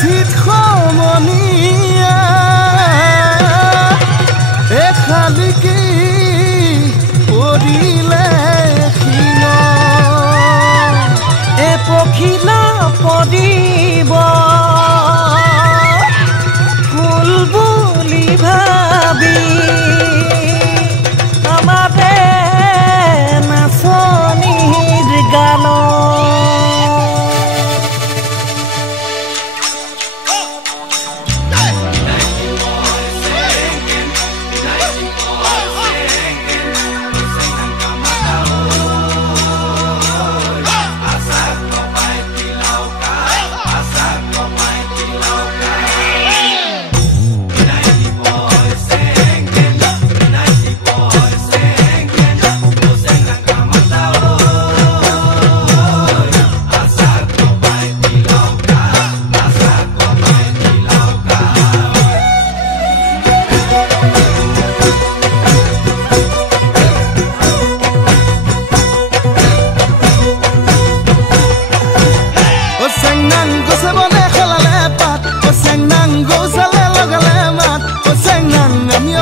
ঠিক সমনীয়া এখালিকি পৰিলে শিল এ পখিলা পৰিব ফুল বুলি ভাবি আমাৰে নাচনিৰ গান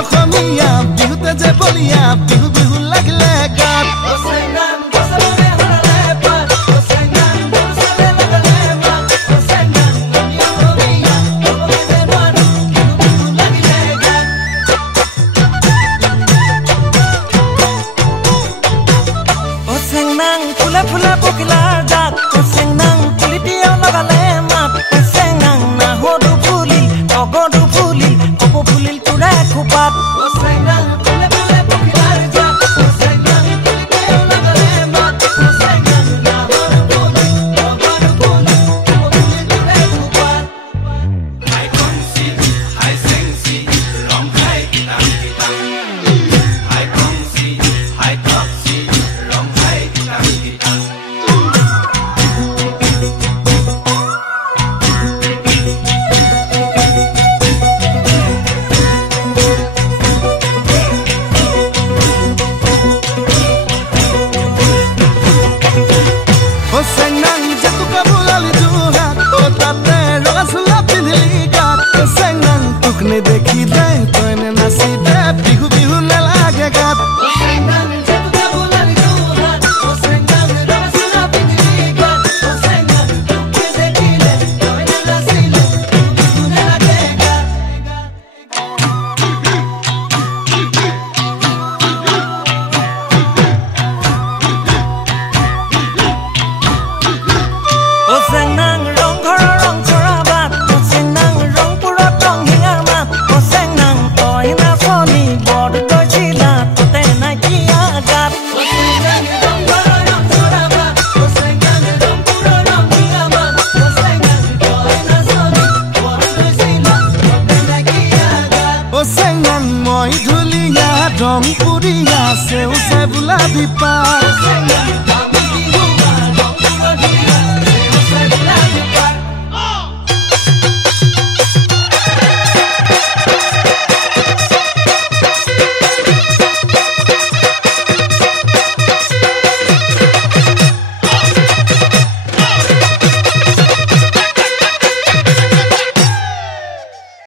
অসমীয়া বিহুতে যে বলিয়া বিহু বিহু লাগিলে গাত ফুলে ফুলে পখিলাৰ জাত চেংনাং পুলি পিয় লগালে মাত চেংনাং নাহৰু ফুলিল অগৰু ফুলিল কপৌ ফুলিল তোৰে খোপাত দেখি দে তইনে নাচি দে বিহু বিহু নেলাগে গাত মই ধুলিয়া ৰং পুৰিয়া সেউছে বোলা বিপা